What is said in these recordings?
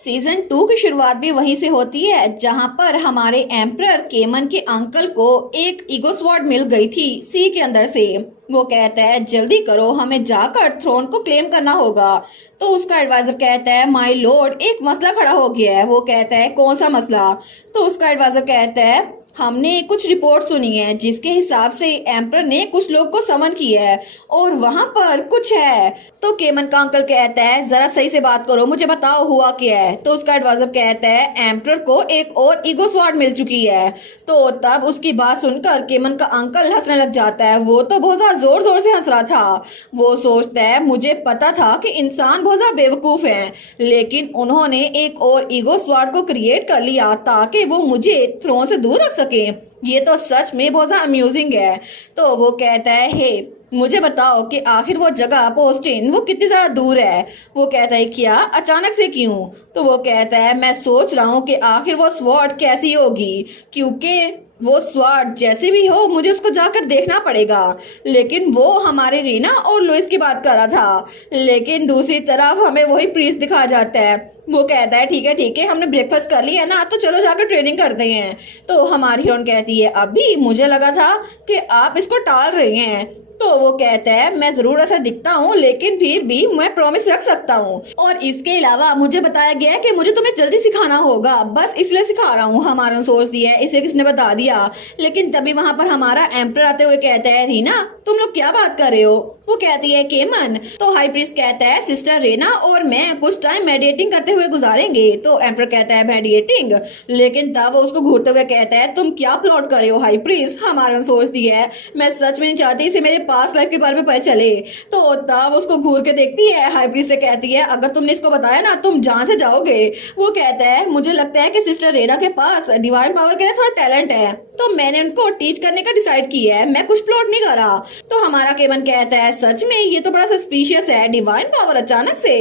Season 2 की शुरुआत भी वहीं से होती है जहां पर हमारे एम्परर केमन के अंकल को एक ईगो स्वॉर्ड मिल गई थी सी के अंदर से। वो कहता है जल्दी करो, हमें जाकर थ्रोन को क्लेम करना होगा। तो उसका एडवाइजर कहता है माय लॉर्ड, एक मसला खड़ा हो गया है। वो कहता है कौन सा मसला? तो उसका एडवाइजर कहता है हमने कुछ रिपोर्ट सुनी है जिसके हिसाब से एम्परर ने कुछ लोग को समन किया है और वहां पर कुछ है। तो केमन का अंकल कहता है जरा सही से बात करो, मुझे बताओ हुआ क्या है। तो उसका एडवाइजर कहता है एम्परर को एक और ईगो स्वॉर्ड मिल चुकी है। तो तब उसकी बात सुनकर केमन का अंकल हंसने लग जाता है। वो तो बहुत ज्यादा जोर जोर से हंस रहा था। वो सोचता है मुझे पता था कि इंसान बहुत ज्यादा बेवकूफ है, लेकिन उन्होंने एक और ईगो स्वॉर्ड को क्रिएट कर लिया ताकि वो मुझे थ्रोन से दूर रख सके। ये तो सच में बहुत ज्यादा अम्यूजिंग है। तो वो कहता है हे मुझे बताओ कि आखिर वो जगह पोस्टिन वो कितनी ज्यादा दूर है। वो कहता है क्या अचानक से क्यों? तो वो कहता है मैं सोच रहा हूँ कि आखिर वो स्वॉर्ड कैसी होगी, क्योंकि वो स्वॉर्ड जैसे भी हो मुझे उसको जाकर देखना पड़ेगा। लेकिन वो हमारे रीना और लुइस की बात कर रहा था, लेकिन दूसरी तरफ हमें वही प्रीस्ट दिखाया जाता है। वो कहता है ठीक है हमने ब्रेकफास्ट कर लिया ना, तो चलो जाकर ट्रेनिंग करते हैं। तो हमारी हीरोइन कहती है अभी मुझे लगा था कि आप इसको टाल रहे हैं। तो वो कहता है मैं जरूर ऐसा दिखता हूँ, लेकिन फिर भी मैं प्रॉमिस रख सकता हूँ। और इसके अलावा मुझे बताया गया है कि मुझे तुम्हें जल्दी सिखाना होगा, बस इसलिए सिखा रहा हूँ। हमारा सोच दिया है इसे किसने बता दिया। लेकिन तभी वहां पर हमारा एम्परर आते हुए कहता है रीना तुम लोग क्या बात कर रहे हो? वो कहती है केमन। तो हाई प्रीस्ट कहता है सिस्टर रेना और मैं कुछ टाइम मेडिटेटिंग करते हुए गुजारेंगे। तो एम्परर कहता है मेडिटेटिंग, लेकिन तब वो उसको घूरते हुए कहता है तुम क्या प्लॉट कर रहे हो हाई प्रीस्ट? हमारा सोचती है मैं सच में नहीं चाहती इसे मेरे पास्ट लाइफ के बारे में पता चले। तो तब उसको घूर के देखती है, हाई प्रीस्ट से कहती है अगर तुमने इसको बताया ना तुम जान से जाओगे। वो कहता है मुझे लगता है कि सिस्टर रेना के पास डिवाइन पावर के लिए थोड़ा टैलेंट है, तो मैंने उनको टीच करने का डिसाइड किया है, मैं कुछ प्लॉट नहीं करा। तो हमारा केमन कहता है सच में ये तो बड़ा सस्पिशियस है, डिवाइन पावर अचानक से।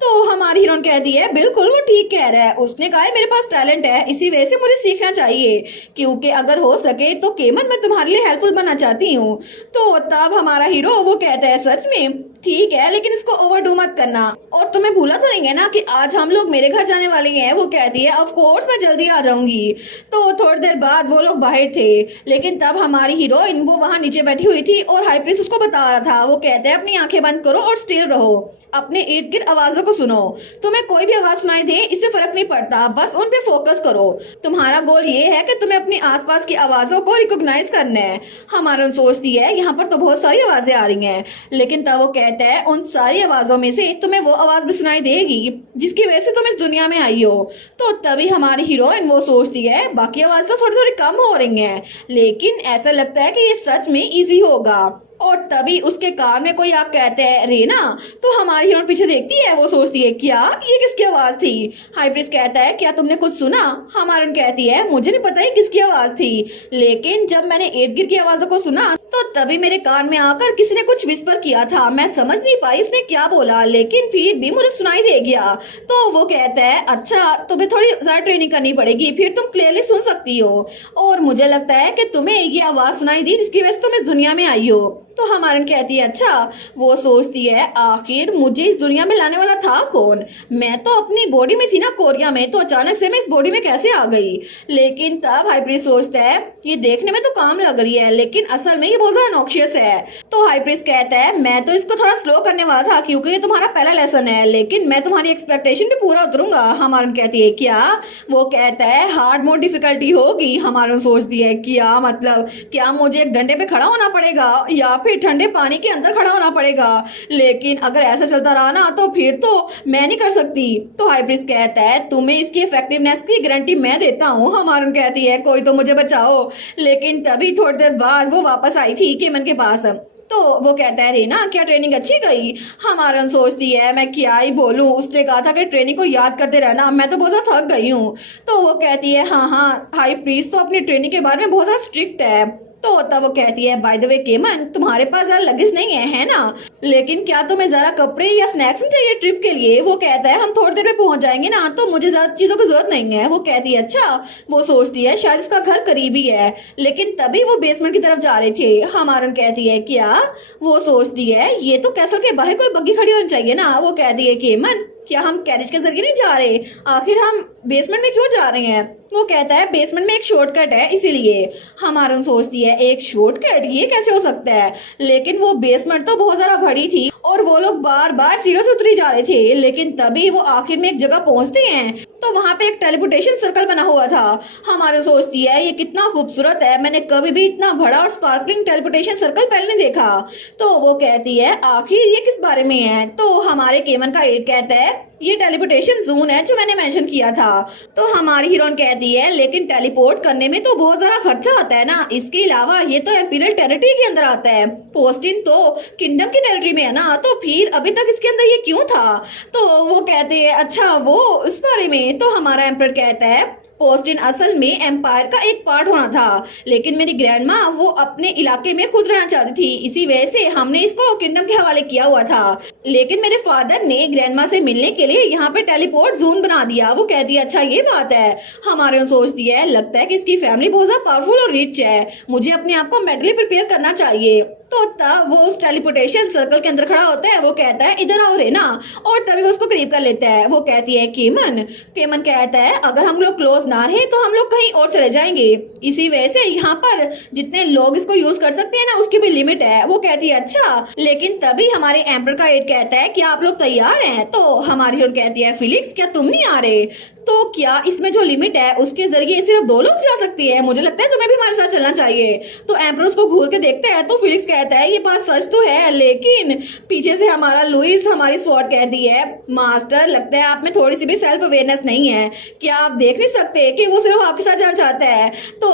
तो हमारी हीरोइन कहती है बिल्कुल वो ठीक कह रहा है, उसने कहा है मेरे पास टैलेंट है, इसी वजह से मुझे सीखना चाहिए, क्योंकि अगर हो सके तो केमन मैं तुम्हारे लिए हेल्पफुल बनना चाहती हूँ। तो तब हमारा हीरो वो कहता है सच में ठीक है, लेकिन इसको ओवरडू मत करना। और तुम्हें भूला तो नहीं है ना कि आज हम लोग मेरे घर जाने वाले हैं? वो कहती है ऑफ कोर्स मैं जल्दी आ जाऊंगी। तो थोड़ी देर बाद वो लोग बाहर थे, लेकिन तब हमारी हीरोइन वो वहां नीचे बैठी हुई थी और हाई प्रीस्ट उसको बता रहा था। वो कहते हैं अपनी आंखें बंद करो और स्टिल रहो, अपने इर्द गिर्द आवाजों को सुनो, तुम्हें कोई भी आवाज सुनाई दे इससे फर्क नहीं पड़ता, बस उन पे फोकस करो। तुम्हारा गोल ये है कि तुम्हें अपनी आसपास की आवाजों को रिकॉग्नाइज करना है। हमारा सोचती है यहाँ पर तो बहुत सारी आवाजें आ रही हैं, लेकिन तब वो कहता है उन सारी आवाजों में से तुम्हें वो आवाज भी सुनाई देगी जिसकी वजह से तुम इस दुनिया में आई हो। तो तभी हमारी हीरोइन वो सोचती है बाकी आवाज तो थोड़ी थोड़ी कम हो रही हैं, लेकिन ऐसा लगता है कि ये सच में इजी होगा। और तभी उसके कान में कोई आग कहते हैं रेना। तो हमारी हीरोइन पीछे देखती है, वो सोचती है क्या ये किसकी आवाज थी? हाई प्रीस्ट कहता है क्या तुमने कुछ सुना? हमारी कहती है मुझे नहीं पता ही किसकी आवाज थी, लेकिन जब मैंने इर्द गिर्द की आवाजों को सुना तो तभी मेरे कान में आकर किसी ने कुछ विस्पर किया था, मैं समझ नहीं पाई इसने क्या बोला, लेकिन फिर भी मुझे सुनाई दे गया। तो वो कहता है अच्छा तुम्हें थोड़ी ज्यादा ट्रेनिंग करनी पड़ेगी, फिर तुम क्लियरली सुन सकती हो, और मुझे लगता है कि तुम्हें ये आवाज सुनाई दी जिसकी वजह से तुम इस दुनिया में आई हो। तो हमारन कहती है अच्छा। वो सोचती है आखिर मुझे इस दुनिया में लाने वाला था कौन? मैं तो अपनी बॉडी में थी ना कोरिया में, तो अचानक से मैं इस बॉडी में कैसे आ गई? लेकिन तब हाई प्रीस्ट सोचता है ये देखने में तो काम लग रही है, लेकिन असल में ये बहुत ज्यादा नॉक्शियस है। तो हाई प्रीस्ट कहता है मैं तो इसको थोड़ा स्लो करने वाला था क्योंकि ये तुम्हारा पहला लेसन है, लेकिन मैं तुम्हारी एक्सपेक्टेशन पे पूरा उतरूंगा। हमारन कहती है क्या? वो कहता है हार्ड मोड डिफिकल्टी होगी। हमारन सोचती है क्या मतलब, क्या मुझे एक डंडे पे खड़ा होना पड़ेगा या फिर ठंडे पानी के अंदर खड़ा होना पड़ेगा? लेकिन अगर ऐसा चलता रहा ना तो फिर तो मैं नहीं कर सकती। तो हाई प्रीस्ट कहता है तुम्हें इसकी इफेक्टिवनेस की गारंटी मैं देता हूँ। हमारन कहती है कोई तो मुझे बचाओ। लेकिन तभी थोड़ी देर बाद वो वापस आई थी केमन के पास। तो वो कहता है रेना क्या ट्रेनिंग अच्छी गई? हमारन सोचती है मैं क्या ही बोलूं, उसने कहा था कि ट्रेनिंग को याद करते रहना, मैं तो बहुत ज्यादा थक गई हूँ। तो वो कहती है हाँ हाई प्रीस्ट तो अपनी ट्रेनिंग के बारे में बहुत ज्यादा स्ट्रिक्ट है। तो तब वो कहती है बाय द वे केमन, तुम्हारे पास जरा लगेज नहीं है ना? लेकिन क्या तुम्हें जरा कपड़े या स्नैक्स नहीं चाहिए ट्रिप के लिए? वो कहता है हम थोड़ी देर में पहुंच जाएंगे ना, तो मुझे ज्यादा चीजों की जरूरत नहीं है। वो कहती है अच्छा। वो सोचती है शायद इसका घर करीब ही है, लेकिन तभी वो बेसमेंट की तरफ जा रहे थे। हमारन कहती है क्या? वो सोचती है ये तो कैसल के बाहर कोई बग्गी खड़ी होनी चाहिए ना। वो कहती है केमन, क्या हम कैरेज के जरिए नहीं जा रहे? आखिर हम बेसमेंट में क्यों जा रहे हैं? वो कहता है बेसमेंट में एक शॉर्टकट है इसीलिए। हमारन सोचती है एक शॉर्टकट, ये कैसे हो सकता है? लेकिन वो बेसमेंट तो बहुत ज्यादा बड़ी थी और वो लोग बार बार सीढ़ियों से उतरी जा रहे थे, लेकिन तभी वो आखिर में एक जगह पहुंचते हैं तो वहां पे एक टेलीपोर्टेशन सर्कल बना हुआ था। हमारे सोचती है ये कितना खूबसूरत है, मैंने कभी भी इतना बड़ा और स्पार्कलिंग टेलीपोर्टेशन सर्कल पहले नहीं देखा। तो वो कहती है आखिर ये किस बारे में है? तो हमारे केमन का एड कहता है ये टेलीपोर्टेशन जोन है जो मैंने मेंशन किया था। तो हमारी हीरोइन कहती है लेकिन टेलीपोर्ट करने में तो बहुत ज्यादा खर्चा आता है ना, इसके अलावा ये तो एम्पीरियल टेरिटरी के अंदर आता है, पोस्टिन तो किंगडम की टेरिटरी में है ना, तो फिर अभी तक इसके अंदर ये क्यों था? तो वो कहते हैं अच्छा वो इस बारे में। तो हमारा एम्परर कहता है पोस्टिन असल में एम्पायर का एक पार्ट होना था, लेकिन मेरी ग्रैंड माँ वो अपने इलाके में खुद रहना चाहती थी, इसी वजह से हमने इसको किंगडम के हवाले किया हुआ था। लेकिन मेरे फादर ने ग्रैंड माँ से मिलने के लिए यहाँ पे टेलीपोर्ट जोन बना दिया। वो कहती है अच्छा ये बात है। हमारे सोचती है लगता है कि इसकी फैमिली बहुत ज्यादा पावरफुल और रिच है, मुझे अपने आप को मेंटली प्रिपेयर करना चाहिए। तो तब वो उस टेलीपोर्टेशन सर्कल के अंदर खड़ा होता है। वो कहता है इधर आओ रे ना, और तभी वो उसको करीब कर लेता है। वो कहती है केमन। केमन कहता है अगर हम लोग क्लोज ना रहे तो हम लोग कहीं और चले जाएंगे, इसी वजह से यहाँ पर जितने लोग इसको यूज कर सकते हैं ना उसकी भी लिमिट है। वो कहती है अच्छा। लेकिन तभी हमारे एम्पर का एड कहता है क्या आप लोग तैयार हैं? तो हमारी हीरोइन कहती है फिलिक्स क्या तुम नहीं आ रहे? तो क्या इसमें जो लिमिट है उसके जरिए सिर्फ 2 लोग जा सकती है? मुझे लगता है तुम्हें भी हमारे साथ चलना चाहिए। तो एम्पर उसको घूर के देखता है तो फिलिक्स कहता है ये बात सच तो है, लेकिन पीछे से हमारा लुइस हमारी स्वॉट कहती है मास्टर लगता है आप में थोड़ी सी भी सेल्फ अवेयरनेस नहीं है, क्या आप देख नहीं सकते कि वो सिर्फ आपके साथ जाना चाहता है? तो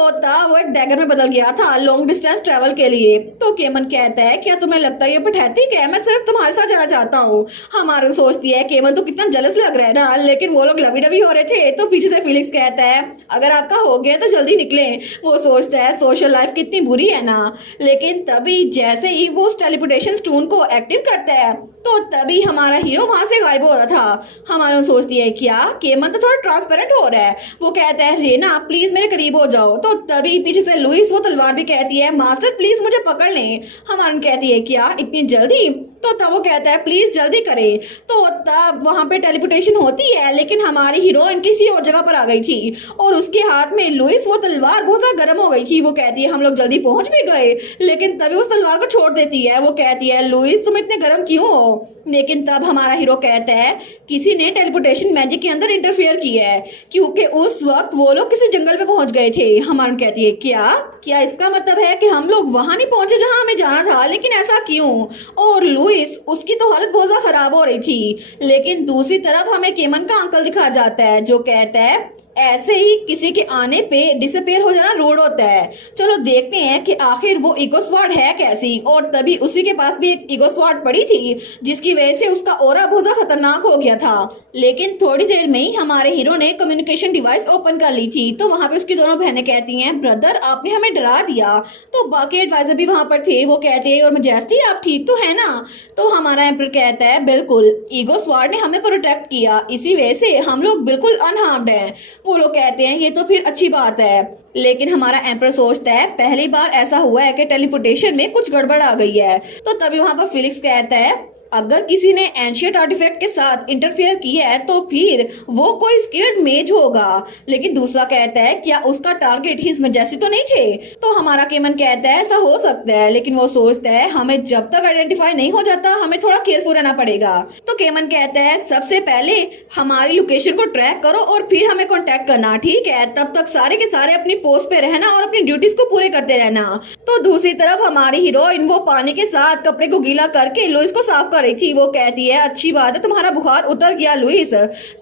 वो एक डैगर में बदल गया था लॉन्ग डिस्टेंस ट्रेवल के लिए। तो केमन कहता है क्या तुम्हें लगता है ये पठैतिक है? मैं सिर्फ तुम्हारे साथ जाना चाहता हूँ। हमारी सोचती है केमन तो कितना जलस लग रहा है ना, लेकिन वो लोग लवी डवी हो रहे थे। तो पीछे से फिलिक्स कहता है अगर आपका हो गया तो जल्दी निकले। वो सोचता है सोशल लाइफ कितनी बुरी है ना, लेकिन तभी जैसे ही वो उस टेलीपोर्टेशन स्टोन को एक्टिव करता है तो तभी हमारा हीरो वहां से गायब हो रहा था। हमारा सोचती है क्या केमन तो थोड़ा ट्रांसपेरेंट हो रहा है। वो कहता है रेना प्लीज मेरे करीब हो जाओ। तो तभी पीछे से लुइस वो तलवार भी कहती है मास्टर प्लीज मुझे पकड़ लें। हमारा कहती है क्या इतनी जल्दी? तो तब वो कहता है प्लीज जल्दी करे। तो तब वहां पे टेलीपोर्टेशन होती है, लेकिन हमारी हीरोइन किसी और जगह पर आ गई थी और उसके हाथ में लुइस वो तलवार बहुत ज्यादा गर्म हो गई थी। वो कहती है हम लोग जल्दी पहुंच भी गए, लेकिन तभी उस तलवार को छोड़ देती है। वो कहती है लुइस तुम इतने गर्म क्यों हो? लेकिन तब हमारा हीरो कहता है किसी ने टेलीपोर्टेशन मैजिक के अंदर इंटरफेयर किया है, क्योंकि उस वक्त वो लोग किसी जंगल में पहुंच गए थे। हमारा कहती है क्या इसका मतलब है कि हम लोग वहां नहीं पहुंचे जहां हमें जाना था? लेकिन ऐसा क्यों? और लुइस उसकी तो हालत बहुत ज्यादा खराब हो रही थी। लेकिन दूसरी तरफ हमें केमन का अंकल दिखा जाता है जो कहता है ऐसे ही किसी के आने पे डिसअपेयर हो जाना रूड होता है, चलो देखते हैं कि आखिर वो ईगो स्वॉर्ड है कैसी। और तभी उसी के पास भी एक ईगो स्वॉर्ड पड़ी थी जिसकी वजह से उसका ऑरा बहुत ज्यादा खतरनाक हो गया था। लेकिन थोड़ी देर में ही हमारे हीरो ने कम्युनिकेशन डिवाइस ओपन कर ली थी। तो वहां पे उसकी दोनों बहनें कहती हैं ब्रदर आपने हमें डरा दिया। तो बाकी एडवाइजर भी वहां पर थे। वो कहते हैं और मैजेस्टी आप ठीक तो है ना? तो हमारा एम्पर कहता है बिल्कुल, ईगो स्वॉर्ड ने हमें प्रोटेक्ट किया, इसी वजह से हम लोग बिल्कुल अनहार्म्ड हैं। वो लोग कहते हैं ये तो फिर अच्छी बात है। लेकिन हमारा एम्पर सोचता है पहली बार ऐसा हुआ है कि टेलीपोर्टेशन में कुछ गड़बड़ आ गई है। तो तभी वहां पर फिलिक्स कहता है अगर किसी ने एंशिएंट आर्टिफैक्ट के साथ इंटरफेयर किया है तो फिर वो कोई स्किल्ड मेज होगा। लेकिन दूसरा कहता है क्या उसका टारगेट हिज मैजेस्टी तो नहीं थे? तो हमारा केमन कहता है ऐसा हो सकता है, लेकिन वो सोचता है हमें जब तक आइडेंटिफाई नहीं हो जाता हमें थोड़ा केयरफुल रहना पड़ेगा। तो केमन कहता है सबसे पहले हमारी लोकेशन को ट्रैक करो और फिर हमें कॉन्टेक्ट करना, ठीक है? तब तक सारे के सारे अपनी पोस्ट पे रहना और अपनी ड्यूटीज को पूरे करते रहना। तो दूसरी तरफ हमारी हीरोइन वो पानी के साथ कपड़े को गीला करके लुइस को साफ रही थी। वो कहती है अच्छी बात है तुम्हारा बुखार उतर गया लुइस।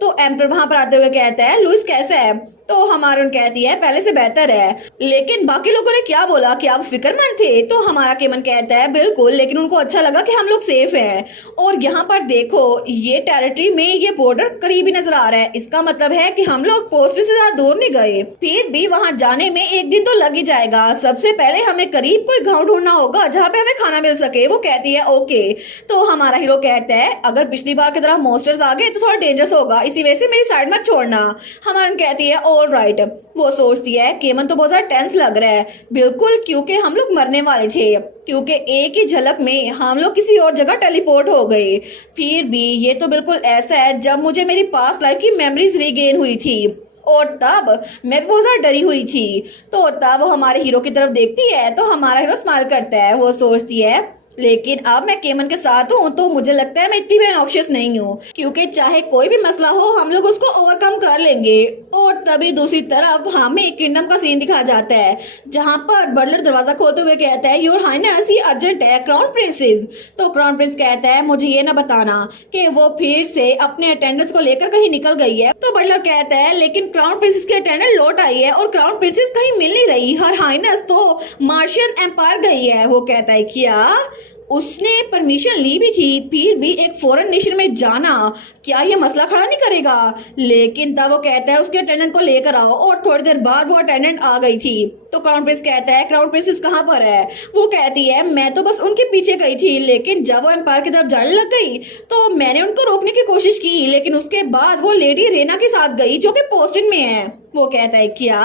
तो एम्पर वहां पर आते हुए कहता है लुइस कैसा है? तो हमारून कहती है पहले से बेहतर है। लेकिन बाकी लोगों ने क्या बोला, क्या वो फिक्रमंद थे? तो हमारा केमन कहता है बिल्कुल, लेकिन उनको अच्छा लगा कि हम लोग सेफ हैं। और यहाँ पर देखो, ये टेरिटरी में ये बॉर्डर करीबी नजर आ रहा है, इसका मतलब है कि हम लोग पोस्ट से ज्यादा दूर नहीं गए। फिर भी वहाँ जाने में एक दिन तो लग ही जाएगा। सबसे पहले हमें करीब कोई गाँव ढूंढना होगा जहाँ पे हमें खाना मिल सके। वो कहती है ओके। तो हमारा हीरो कहता है अगर पिछली बार की तरह मॉन्स्टर्स आ गए तो थोड़ा डेंजरस होगा, इसी वजह से मेरी साइड मत छोड़ना। हमारा कहती है ऑल राइट। वो सोचती है केमन तो बहुत ज्यादा टेंस लग रहा है। बिल्कुल, क्योंकि हम लोग मरने वाले थे, क्योंकि एक ही झलक में हम लोग किसी और जगह टेलीपोर्ट हो गए। फिर भी ये तो बिल्कुल ऐसा है जब मुझे मेरी पास्ट लाइफ की मेमोरीज रीगेन हुई थी, और तब मैं बहुत ज्यादा डरी हुई थी। तो तब वो हमारे हीरो की तरफ देखती है तो हमारा हीरो स्माइल करता है। वो सोचती है लेकिन अब मैं केमन के साथ हूँ तो मुझे लगता है मैं इतनी भी अनॉक्शियस नहीं हूँ, क्योंकि चाहे कोई भी मसला हो हम लोग उसको ओवरकम कर लेंगे। और तभी दूसरी तरफ हमें किंगडम का सीन दिखाया जाता है, जहाँ पर बटलर दरवाजा खोलते हुए कहता है योर हाइनेस ये अर्जेंट है क्राउन प्रिंसेस। तो क्राउन प्रिंस कहता है मुझे ये ना बताना कि वो फिर से अपने अटेंडेंस को लेकर कहीं निकल गई है। तो बटलर कहता है लेकिन क्राउन प्रिंसेस की अटेंडेंट लौट आई है और क्राउन प्रिंसेस कहीं मिल नहीं रही, हर हाइनेस तो मार्शियन एम्पायर गई है। वो कहता है क्या उसने परमिशन ली भी थी, फिर भी एक फॉरेन नेशन में जाना क्या ये मसला खड़ा नहीं करेगा? लेकिन तब वो कहता है उसके अटेंडेंट को लेकर आओ, और थोड़ी देर बाद वो अटेंडेंट आ गई थी। तो क्राउन प्रिंस कहता है क्राउन प्रिंसेस कहाँ पर है? वो कहती है मैं तो बस उनके पीछे गई थी, लेकिन जब वो एम्पायर की तरफ जाने लग गई तो मैंने उनको रोकने की कोशिश की, लेकिन उसके बाद वो लेडी रेना के साथ गई जो कि पोस्टिंग में है। वो कहता है क्या?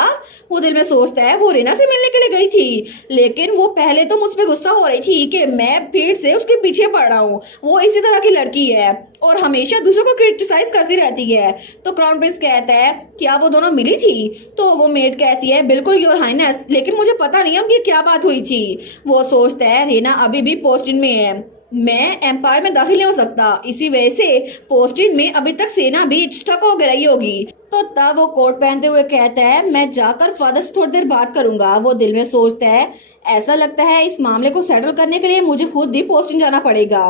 वो दिल में सोचता है वो रेना से मिलने के लिए गई थी, लेकिन वो पहले तो मुझ पे गुस्सा हो रही थी कि मैं फिर से उसके पीछे पड़ रहा हूँ। वो इसी तरह की लड़की है और हमेशा दूसरों को क्रिटिसाइज करती रहती है। तो क्राउन प्रिंस कहता है क्या वो दोनों मिली थी? तो वो मेड कहती है बिल्कुल योर हाइनेस, लेकिन मुझे पता नहीं कि क्या बात हुई थी। वो सोचता है रेना अभी भी पोस्टिंग में है, मैं एम्पायर में दाखिल नहीं हो सकता, इसी वजह से पोस्टिंग में अभी तक सेना भी स्टक हो गई होगी। तो तब वो कोट पहनते हुए कहता है मैं जाकर फादर से थोड़ी देर बात करूंगा। वो दिल में सोचता है ऐसा लगता है इस मामले को सेटल करने के लिए मुझे खुद ही पोस्टिंग जाना पड़ेगा।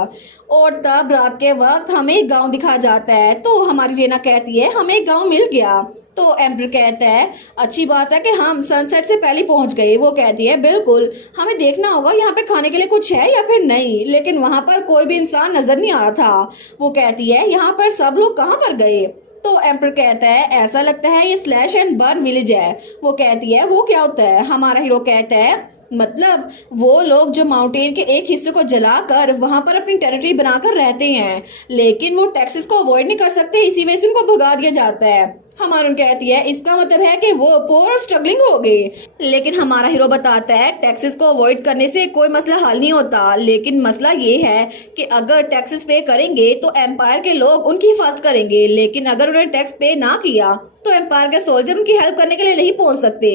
और तब रात के वक्त हमें एक गांव दिखा जाता है। तो हमारी रेना कहती है हमें एक गांव मिल गया। तो एम्पर कहता है अच्छी बात है कि हम सनसेट से पहले पहुंच गए। वो कहती है बिल्कुल, हमें देखना होगा यहाँ पे खाने के लिए कुछ है या फिर नहीं, लेकिन वहाँ पर कोई भी इंसान नजर नहीं आ रहा था। वो कहती है यहाँ पर सब लोग कहाँ पर गए? तो एम्पर कहता है ऐसा लगता है ये स्लैश एंड बर्न विलेज है। वो कहती है वो क्या होता है? हमारा हीरो कहता है मतलब वो लोग जो माउंटेन के एक हिस्से को जलाकर वहां पर अपनी टेरिटरी बनाकर रहते हैं, लेकिन वो टैक्सेस को अवॉइड नहीं कर सकते, इसी वजह से उनको भगा दिया जाता है। हमारा कहती है इसका मतलब है कि वो पोर और स्ट्रगलिंग हो गए। लेकिन हमारा हीरो बताता है टैक्सेस को अवॉइड करने से कोई मसला हल नहीं होता, लेकिन मसला ये है कि अगर टैक्सेस पे करेंगे तो एम्पायर के लोग उनकी हिफाजत करेंगे, लेकिन अगर उन्होंने टैक्स पे ना किया तो एम्पायर के सोल्जर उनकी हेल्प करने के लिए नहीं पहुंच सकते।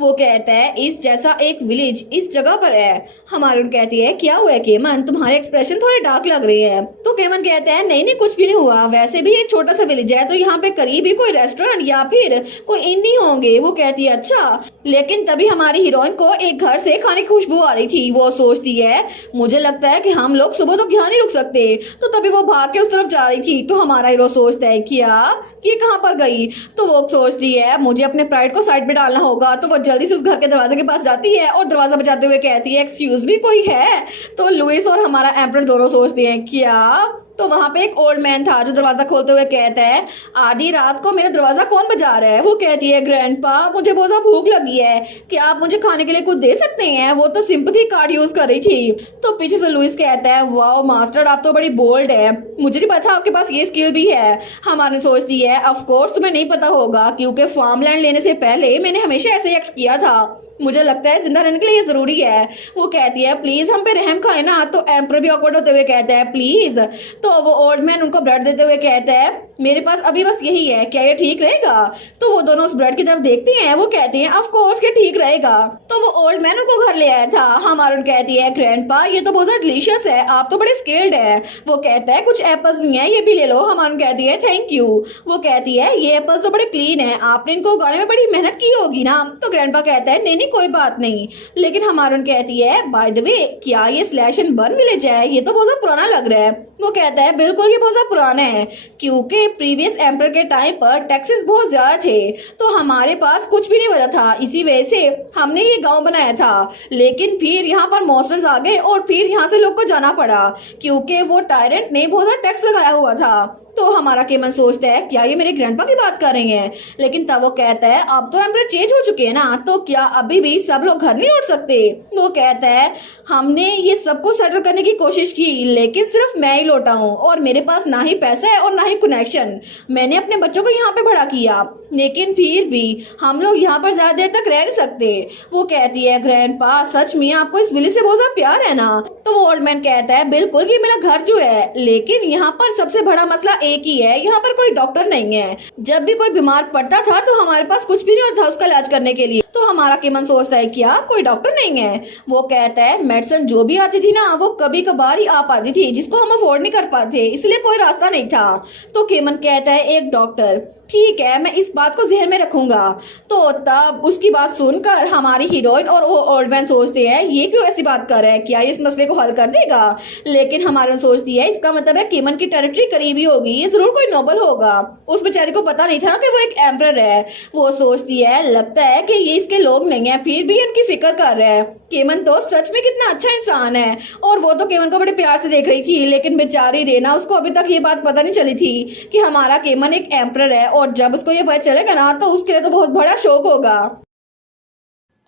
वो कहता है इस जैसा एक विलेज इस जगह पर है। हमारून कहती है क्या हुआ केमन, तुम्हारे एक्सप्रेशन थोड़े डार्क लग रहे हैं। तो केमन कहता है नहीं नहीं कुछ भी नहीं हुआ, वैसे भी ये छोटा सा विलेज है तो यहाँ पे करीब ही कोई रेस्टोरेंट या फिर कोई इन नहीं होंगे। वो कहती है अच्छा, लेकिन तभी हमारी हीरोइन को एक घर से खाने की खुशबू आ रही थी। वो सोचती है मुझे लगता है कि हम लोग सुबह तक यहाँ नहीं रुक सकते। तो तभी वो भाग के उस तरफ जा रही थी। तो हमारा हीरो सोचता है क्या कि कहाँ पर गई? तो वो सोचती है मुझे अपने प्राइड को साइड पे डालना होगा। तो वो जल्दी से उस घर के दरवाजे के पास जाती है और दरवाजा बजाते हुए कहती है एक्सक्यूज मी कोई है? तो लुइस और हमारा एम्परर दोनों सोचते हैं क्या? तो वहां पे एक ओल्ड मैन था जो दरवाजा खोलते हुए कहता है आधी रात को मेरा दरवाजा कौन बजा रहा है? वो कहती है ग्रैंडपा मुझे बहुत ज्यादा भूख लगी है, क्या आप मुझे खाने के लिए कुछ दे सकते हैं? वो तो सिंपैथी कार्ड यूज कर रही थी। तो पीछे से लुइस कहता है वाओ मास्टर आप तो बड़ी बोल्ड है, मुझे नहीं पता आपके पास ये स्किल भी है। हमारी सोचती है ऑफ कोर्स तुम्हें नहीं पता होगा, क्योंकि फार्मलैंड लेने से पहले मैंने हमेशा ऐसे एक्ट किया था, मुझे लगता है जिंदा रहने के लिए ये जरूरी है। वो कहती है प्लीज हम पे रहम खाए ना। तो एम्पर भी ऑकवर्ड होते हुए कहता है प्लीज। तो वो ओल्ड मैन उनको ब्रेड देते हुए कहता है मेरे पास अभी बस यही है, क्या ये ठीक रहेगा? तो वो दोनों उस ब्रेड की तरफ देखते हैं। वो कहते हैं ऑफ कोर्स के ठीक रहेगा। तो वो ओल्ड मैन उनको घर ले आया था। हमारून कहती है ग्रैंडपा ये तो बहुत ज्यादा डिलीशियस है, आप तो बड़े स्किल्ड है। वो कहता है कुछ एप्पल्स भी हैं, ये भी ले लो। हमारून कहती है थैंक यू। वो कहती है ये एप्पल्स तो बड़े क्लीन है, आपने इनको उगाने में बड़ी मेहनत की होगी ना। तो ग्रैंडपा कहता है नहीं कोई बात नहीं। लेकिन हमारून कहती है बाय द वे क्या ये स्लैश एंड बर्न विलेज है? ये तो बहुत पुराना लग रहा है। वो कहता है बिल्कुल ये बहुत ज्यादा पुराना है, क्योंकि प्रीवियस एम्पर के टाइम पर टैक्सेस बहुत ज्यादा थे, तो हमारे पास कुछ भी नहीं बचा था, इसी वजह से हमने ये गांव बनाया था। लेकिन फिर यहाँ पर मॉन्स्टर्स आ गए और फिर यहाँ से लोग को जाना पड़ा, क्योंकि वो टायरेंट ने बहुत ज्यादा टैक्स लगाया हुआ था। तो हमारा केमन सोचता है क्या ये मेरे ग्रैंडपा की बात कर रही हैं, लेकिन तब वो कहता है अब तो एम्पर चेंज हो चुके हैं ना, तो क्या अभी भी सब लोग घर नहीं लौट सकते। वो कहता है हमने ये सबको सेटल करने की कोशिश की, लेकिन सिर्फ मैं ही लौटा हूँ और मेरे पास ना ही पैसा है और ना ही कनेक्शन। मैंने अपने बच्चों को यहाँ पे भड़ा किया, लेकिन फिर भी हम लोग यहाँ पर ज्यादा देर तक रह नहीं सकते। वो कहती है ग्रैंडपा सच में आपको इस विलेज से बहुत ज्यादा प्यार है ना। तो वो ओल्ड मैन कहता है बिल्कुल ये मेरा घर जो है, लेकिन यहाँ पर सबसे बड़ा मसला एक ही है, यहाँ पर कोई डॉक्टर नहीं है। जब भी कोई बीमार पड़ता था तो हमारे पास कुछ भी नहीं होता था उसका इलाज करने के लिए। तो हमारा केमन सोचता है क्या कोई डॉक्टर नहीं है। वो कहता है मेडिसिन जो भी आती थी ना वो कभी कभार ही आ पाती थी, जिसको हम अफोर्ड नहीं कर पाते, इसलिए कोई रास्ता नहीं था। तो केमन कहता है एक डॉक्टर, ठीक है मैं इस बात को जहन में रखूंगा। तो तब उसकी बात सुनकर हमारी हीरोइन और वो ओल्ड मैन सोचते हैं ये क्यों ऐसी बात कर रहा है, क्या ये इस मसले को हल कर देगा। लेकिन हमारी सोचती है इसका मतलब है केमन की टेरिटरी करीबी होगी, ये जरूर कोई नोबल होगा। उस बेचारे को पता नहीं था कि वो एक एम्परर है। वो सोचती है लगता है कि ये इसके लोग नहीं है, फिर भी उनकी फिक्र कर रहा है। केमन तो सच में कितना अच्छा इंसान है, और वो तो केमन को बड़े प्यार से देख रही थी, लेकिन बेचारी रेना उसको अभी तक ये बात पता नहीं चली थी कि हमारा केमन एक एम्परर है, और जब उसको ये पता चलेगा ना तो उसके लिए तो बहुत बड़ा शौक होगा।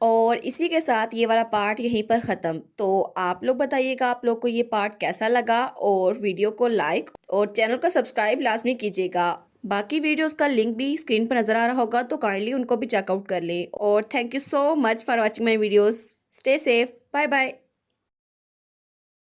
और इसी के साथ ये वाला पार्ट यहीं पर ख़त्म। तो आप लोग बताइएगा आप लोग को ये पार्ट कैसा लगा, और वीडियो को लाइक और चैनल को सब्सक्राइब लाजमी कीजिएगा। बाकी वीडियोस का लिंक भी स्क्रीन पर नज़र आ रहा होगा, तो काइंडली उनको भी चेकआउट कर लें। और thank you so much for watching my videos. Stay safe, bye bye.